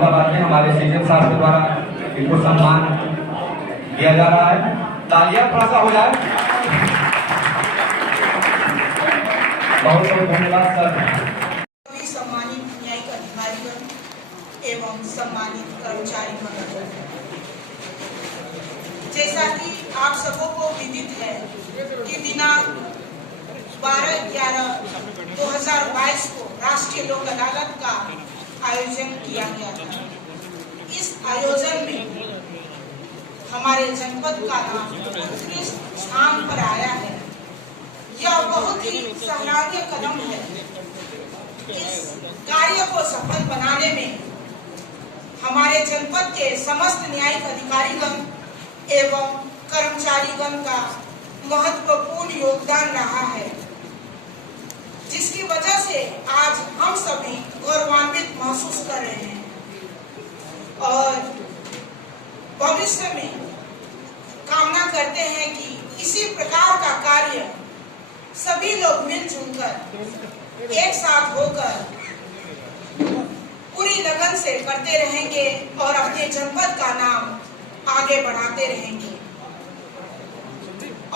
हमारे सीनियर साहब के द्वारा इनको सम्मान दिया जा रहा है। तालियां थोड़ा सा हो जाए। बहुत बहुत धन्यवाद सर। सम्मानित न्यायिक अधिकारीगण एवं सम्मानित कर्मचारी मंडल, जैसा कि आप सबों को विदित है कि दिनांक 12/11/2022 को राष्ट्रीय लोक अदालत का आयोजन किया गया था। इस आयोजन में हमारे जनपद का नाम उत्कृष्ट स्थान पर आया है। यह बहुत ही सराहनीय कदम है। इस कार्य को सफल बनाने में हमारे जनपद के समस्त न्यायिक अधिकारीगण एवं कर्मचारीगण का महत्वपूर्ण योगदान रहा है, जिसकी वजह से आज हम सभी गौरवान्वित महसूस कर रहे हैं और भविष्य में कामना करते हैं कि इसी प्रकार का कार्य सभी लोग मिलजुल कर एक साथ होकर पूरी लगन से करते रहेंगे और अपने जनपद का नाम आगे बढ़ाते रहेंगे।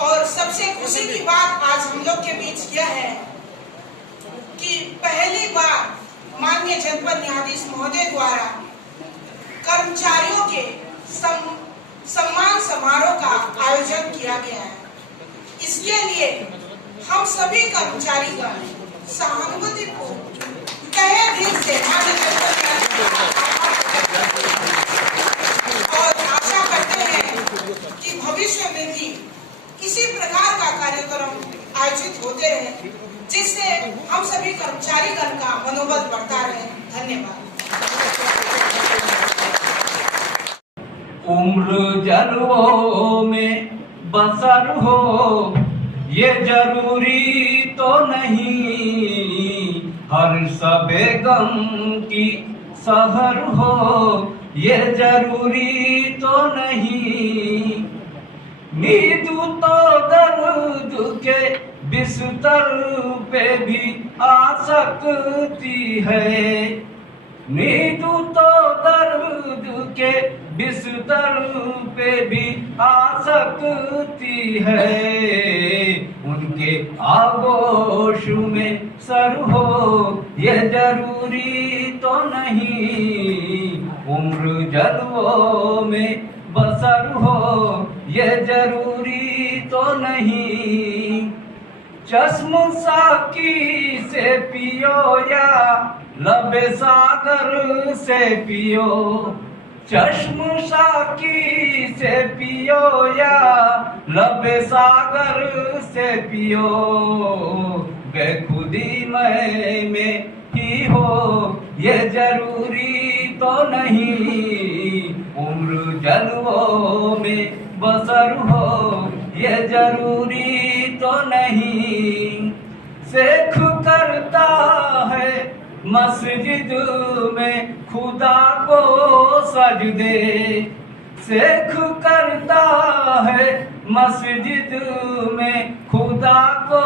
और सबसे खुशी की बात आज हम लोग के बीच यह है कि पहली बार माननीय जनपद न्यायाधीश महोदय द्वारा कर्मचारियों के सम्मान समारोह का आयोजन किया गया है। इसके लिए हम सभी कर्मचारीगण सहानुभूतिपूर्ण तहे दिल से माननीय जनपद न्यायाधीश और आशा करते हैं कि भविष्य में भी इसी प्रकार का कार्यक्रम आयोजित होते रहे, जिससे हम सभी कर्मचारीगण का मनोबल बढ़ता रहे। धन्यवाद। उम्र जलवों में बसर हो ये जरूरी तो नहीं, हर सबे गम की सहर हो ये जरूरी तो नहीं। नींद तो दर्द के बिस्तर पे भी आ सकती है, नींद तो दर्द के बिस्तर पे भी आ सकती है। उनके आगोश में सर हो ये जरूरी तो नहीं, उम्र जलवों में बसर हो ये जरूरी तो नहीं। चश्म साकी से पियो या लबे सागर से पियो, चश्म साकी से पियो या लबे सागर से पियो, बेखुदी में ही हो ये जरूरी तो नहीं, उम्र जलवों में बसर हो ये जरूरी तो नहीं। शेख करता है मस्जिद में खुदा को सजदे, शेख करता है मस्जिद में खुदा को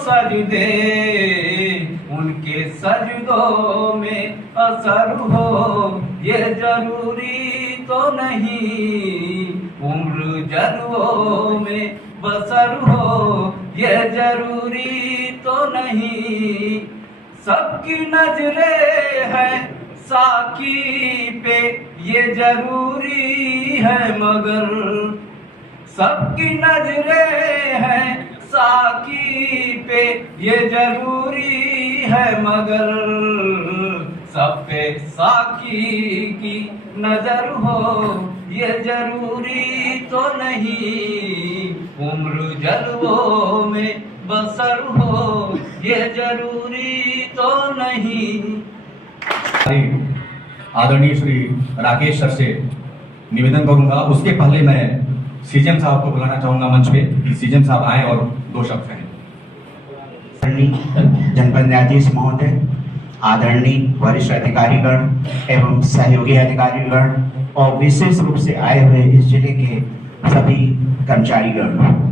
सजदे, उनके सजदों में असर हो ये जरूरी तो नहीं, उम्र जलवों में बसर हो ये जरूरी तो नहीं। सबकी नजरें हैं साकी पे ये जरूरी है मगर, सबकी नजरें हैं साकी पे ये जरूरी है मगर, सब पे साकी की नजर हो ये जरूरी तो नहीं, उम्र जलवों में बसर हो ये जरूरी तो नहीं। आदरणीय श्री राकेश सर से निवेदन करूंगा, उसके पहले मैं सीजेम साहब को बुलाना चाहूंगा मंच पे कि सीजेम साहब आए और 2 शब्द कहें। जनपद न्यायाधीश महोदय, आदरणीय वरिष्ठ अधिकारीगण एवं सहयोगी अधिकारीगण और विशेष रूप से आए हुए इस जिले के सभी कर्मचारीगण,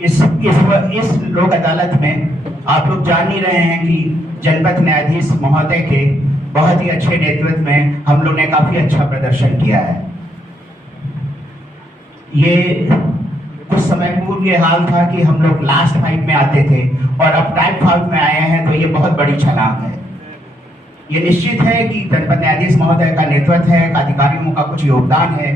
इस लोक अदालत में आप लोग जान ही रहे हैं कि जनपद न्यायाधीश महोदय के बहुत ही अच्छे नेतृत्व में हम लोग ने काफी अच्छा प्रदर्शन किया है। ये कुछ समय पूर्व ये हाल था कि हम लोग लास्ट 5 में आते थे और अब टाइप 5 में आए हैं, तो ये बहुत बड़ी छलांग है। ये निश्चित है कि जनपद न्यायाधीश महोदय का नेतृत्व है, अधिकारियों का कुछ योगदान है,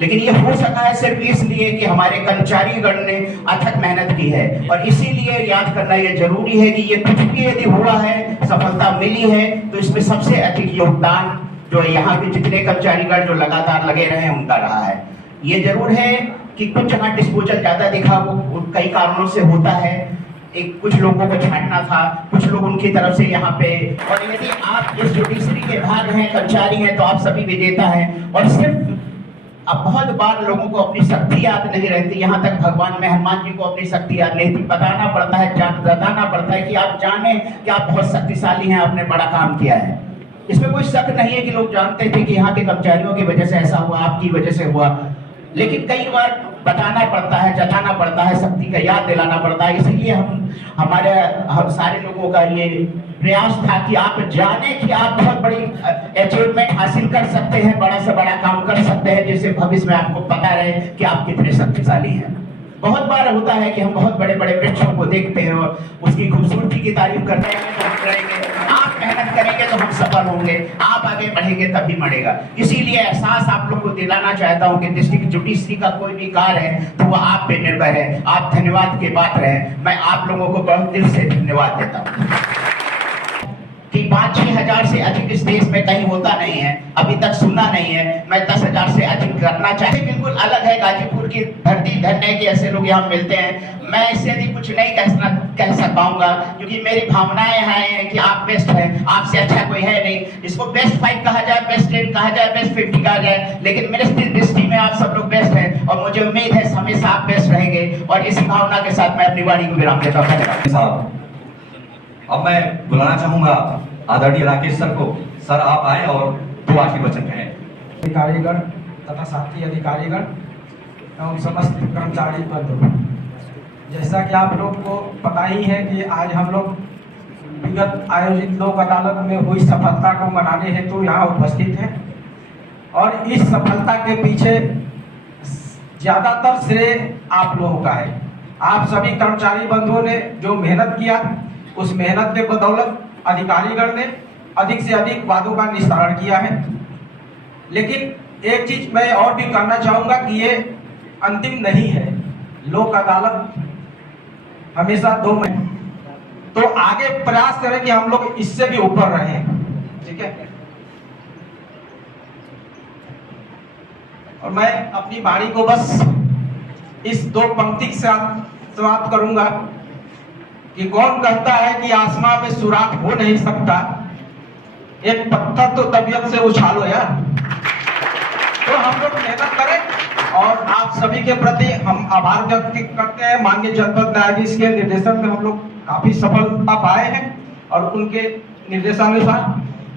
लेकिन ये हो सका है सिर्फ इसलिए कि हमारे कर्मचारीगण ने अथक मेहनत की है। और इसीलिए याद करना ये जरूरी है कि ये कुछ भी यदि हुआ है, सफलता मिली है, तो इसमें सबसे अधिक योगदान जो यहाँ के जितने कर्मचारीगण जो लगातार लगे रहे हैं उनका रहा है। ये जरूर है कि कुछ जगह डिस्पोजल ज्यादा दिखा, वो कई कारणों से होता है, एक कुछ लोगों को छांटना था, कुछ लोग उनकी तरफ से यहाँ पे, और यदि आप इस जुडिशरी के भाग हैं, कर्मचारी हैं, तो आप सभी विजेता हैं। और सिर्फ अब बहुत बार लोगों को अपनी शक्ति याद नहीं रहती, यहाँ तक भगवान में हनुमान जी को अपनी शक्ति याद नहीं थी। बताना पड़ता है, बताना पड़ता है कि आप जाने कि आप बहुत शक्तिशाली हैं, आपने बड़ा काम किया है। इसमें कोई शक नहीं है कि लोग जानते थे कि यहाँ के कर्मचारियों की वजह से ऐसा हुआ, आपकी वजह से हुआ, लेकिन कई बार बताना पड़ता है, जताना पड़ता है, शक्ति का याद दिलाना पड़ता है। इसलिए हम सारे लोगों का ये प्रयास था कि आप जाने कि आप बहुत बड़ी अचीवमेंट हासिल कर सकते हैं, बड़ा से बड़ा काम कर सकते हैं, जिससे भविष्य में आपको पता रहे कि आप कितने शक्तिशाली हैं। बहुत बार होता है कि हम बहुत बड़े बड़े वृक्षों को देखते हैं और उसकी खूबसूरती की तारीफ करते हैं, तो हम करेंगे, आप मेहनत करेंगे तो हम सफल होंगे, आप आगे बढ़ेंगे तभी बढ़ेगा। इसीलिए एहसास आप लोग को दिलाना चाहता हूं कि डिस्ट्रिक्ट जुडिशरी का कोई भी कार्य है तो वो आप पे निर्भर है। आप धन्यवाद के पात्र हैं, मैं आप लोगों को बहुत दिल से धन्यवाद देता हूँ कि 5-6 हजार से अधिक इस देश में कहीं होता नहीं है, अभी तक सुना नहीं है। मैं 10,000 से अधिक करना चाहती। बिल्कुल अलग है गाजीपुर की धरती, धन्य के ऐसे लोग यहाँ मिलते हैं। मैं इससे भी कुछ नहीं कह पाऊंगा, क्योंकि मेरी भावनाएं हैं कि आप बेस्ट हैं, आपसे अच्छा कोई है नहीं। इसको बेस्ट 5 कहा जाए, बेस्ट 10 कहा जाए, बेस्ट 50 कहा जाए, लेकिन मेरे दृष्टि में आप सब लोग बेस्ट हैं और मुझे उम्मीद है हमेशा आप बेस्ट रहेंगे। और इसी भावना के साथ मैं अपनी वाणी को विराम देता हूँ। साहब, अब मैं बुलाना चाहूंगा आदरणीय राकेश सर को। सर आप आए और 2 आखिरी वचन कहें। अधिकारीगण तथा साथी अधिकारीगण एवं समस्त कर्मचारी बंधु, जैसा कि आप लोग को पता ही है कि आज हम लोग विगत आयोजित लोक अदालत में हुई सफलता को मनाने हेतु यहाँ उपस्थित हैं। और इस सफलता के पीछे ज़्यादातर श्रेय आप लोगों का है। आप सभी कर्मचारी बंधुओं ने जो मेहनत किया, उस मेहनत के बदौलत अधिकारीगण ने अधिक से अधिक वादों का निस्तारण किया है। लेकिन एक चीज मैं और भी करना चाहूंगा कि ये अंतिम नहीं है। लोक अदालत हमेशा 2 महीने, तो आगे प्रयास करें कि हम लोग इससे भी ऊपर रहें। ठीक है, और मैं अपनी वाणी को बस इस 2 पंक्ति के साथ समाप्त करूंगा कि कौन कहता है कि आसमां में सुराख हो नहीं सकता, एक पत्थर तो तबीयत से उछालो यार। तो हम लोग मेहनत करें और आप सभी के प्रति हम आभार व्यक्त करते हैं। माननीय जनपद न्यायाधीश के निर्देशन में हम लोग काफी सफलता पाए हैं और उनके निर्देशानुसार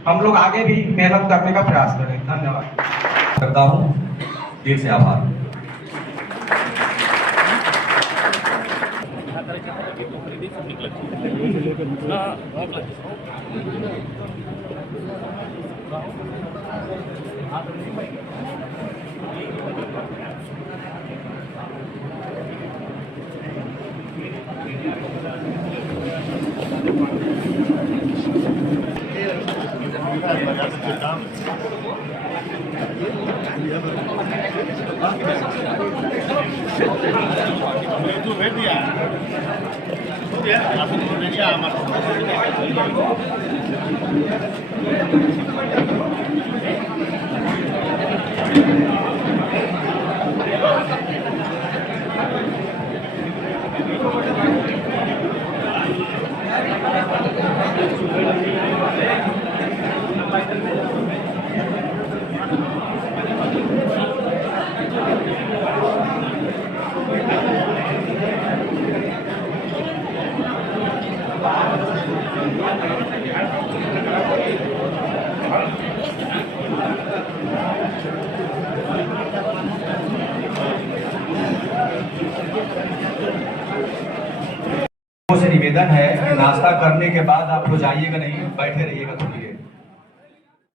हम लोग आगे भी मेहनत करने का प्रयास करें। धन्यवाद करता हूँ, दिल से आभार। से निवेदन है कि नाश्ता करने के बाद आप लोग जाइएगा नहीं, बैठे रहिएगा थोड़ी देर।